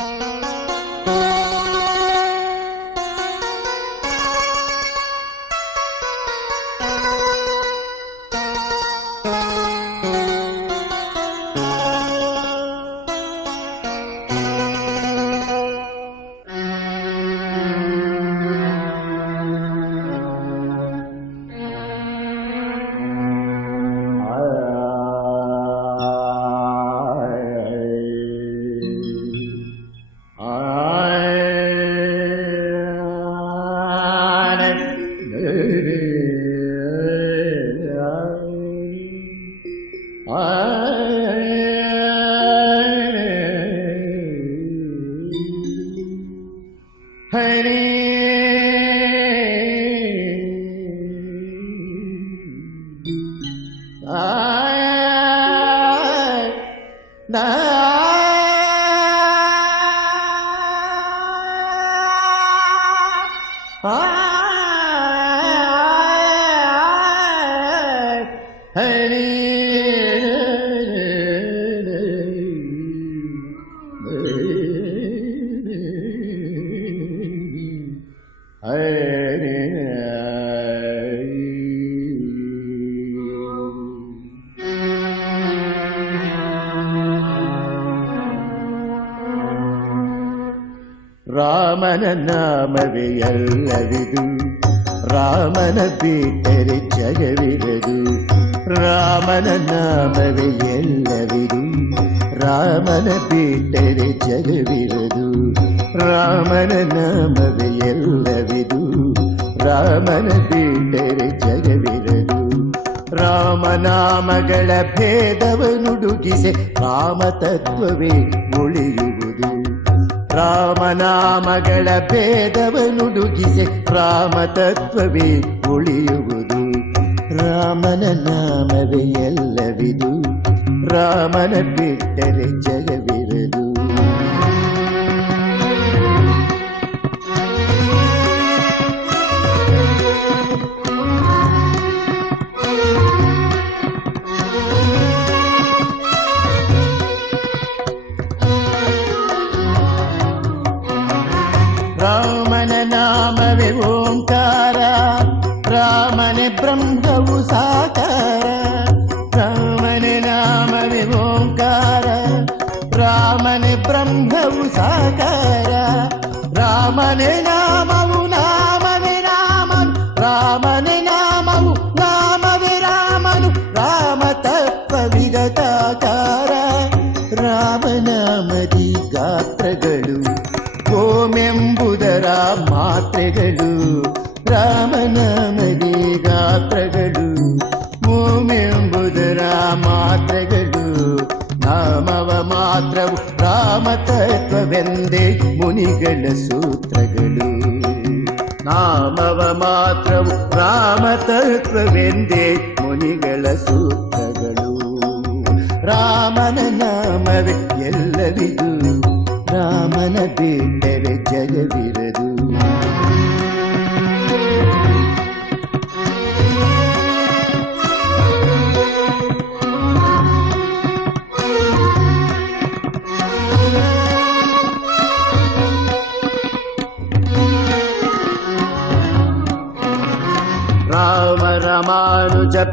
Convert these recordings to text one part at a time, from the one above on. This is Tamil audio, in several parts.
Música Hey, dear. രാമനാമവിയല്ലവിതു രാമനത്തിരി ജഗവിരതു രാമനാമവിയല്ലവിതു രാമനത്തിരി ജഗവിരതു രാമനാമവിയല്ലവിതു രാമനത്തിരി ജഗവിരതു രാമനാമകളെ ഭേദവനുടുകിസെ രാമതത്വവേ മൊഴിയുവു ರಾಮನಾಮಗಳ ಭೇದವನ್ನುಡುಗಿಸೆ ರಾಮ ತತ್ವವೇ ಉಳಿಯುವುದು ರಾಮನ ನಾಮವೇ ಎಲ್ಲವಿದು ರಾಮನ ಬಿಟ್ಟರೆ ಜಗವಿರದು నవే ఓంకార రామని బ్రహ్మవు సాకార రామని నామవి ఓంకార రామని బ్రహ్మవు సాకార నా ಕೋಮೆಂಬುದರ ಮಾತ್ರೆಗಳು ರಾಮನಮಗೆ ಗಾತ್ರಗಳು ಕೋಮೆಂಬುದರ ಮಾತ್ರೆಗಳು ನಾಮವ ಮಾತ್ರವು ರಾಮತತ್ವವೆಂದೇ ಮುನಿಗಳ ಸೂತ್ರಗಳು ನಾಮವ ಮಾತ್ರವು ರಾಮತತ್ವವೆಂದೇ ಮುನಿಗಳ ಸೂತ್ರಗಳು ರಾಮನ ನಾಮವೇ ಎಲ್ಲರಿಗೂ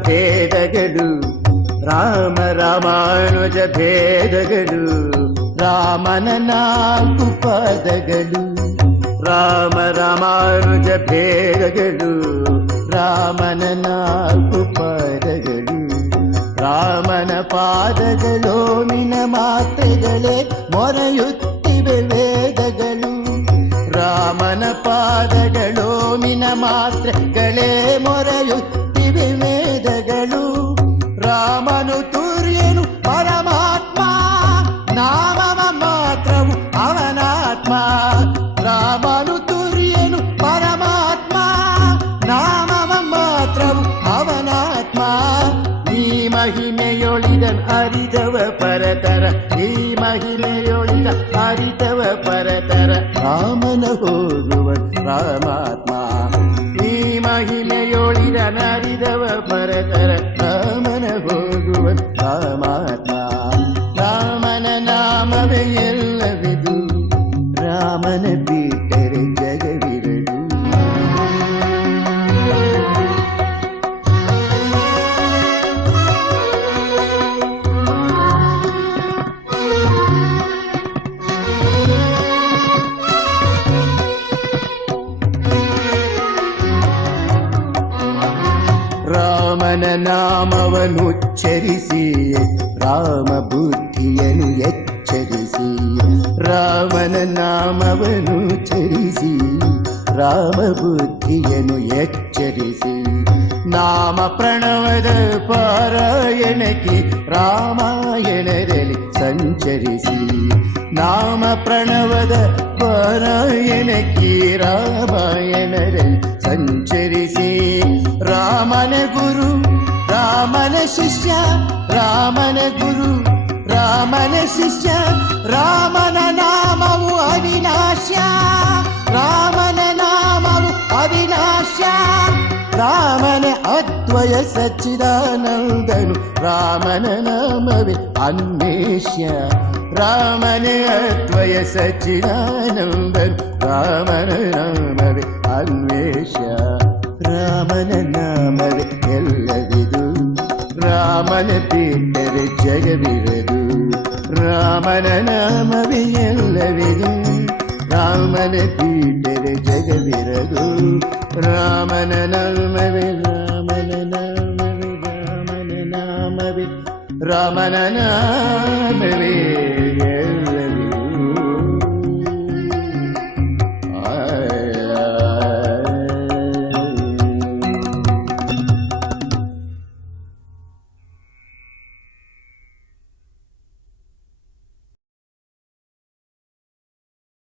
భేదగడు రామ రామానుజ భేదగడు రామన నాకు పదగడు రామ రామానుజ భేదగడు రామన నాకు పదగడు రామన పాదగలో మిన మాత్రగలే మొరయుత్తి వేదగలు రామన పాదగలో మిన మాత్రగలే మొరయుత్తి వే மகிழன் அரிதவ பரதர நீ மகிழையொழில அரிதவ பரதர ராமனகோருவன் ராமாத்மா நீ மகிழையொழிதன் அரிதவ பரதர ராமனகோருவன் ராமாத்மா ராமன நாமவை எல்லவிது ராமன பீ ராமனாமவனு செரிசி ராம புத்தியனு எச்சரிசி ராமனாமவனு செரிசி ராம புத்தியனு எச்சரிசி நாம பிரணவத பாராயணக்கு ராமாயணரலி சஞ்சரிசி நாம பிரணவத பாராயணக்கு ராமாயணரல் சஞ்சரிசி ராமன குரு रामन शिष्य रामन गुरु रामन नामौ अविनाश्य अविनाश्या नामौ अविनाश्या रामन अद्वय सच्चिदानन्दनु रामन नाम अन्वेष्य रामन अद्वय सच्चिदानन्दन् रामनमेव अन्वेष्य रामन రామన పిన్నరి జగవిరదు రామన నామవి ఎల్లవిరు రామన పిన్నరి జగవిరదు రామన నామవి రామన నామవి రామన నామవి రామన నామవే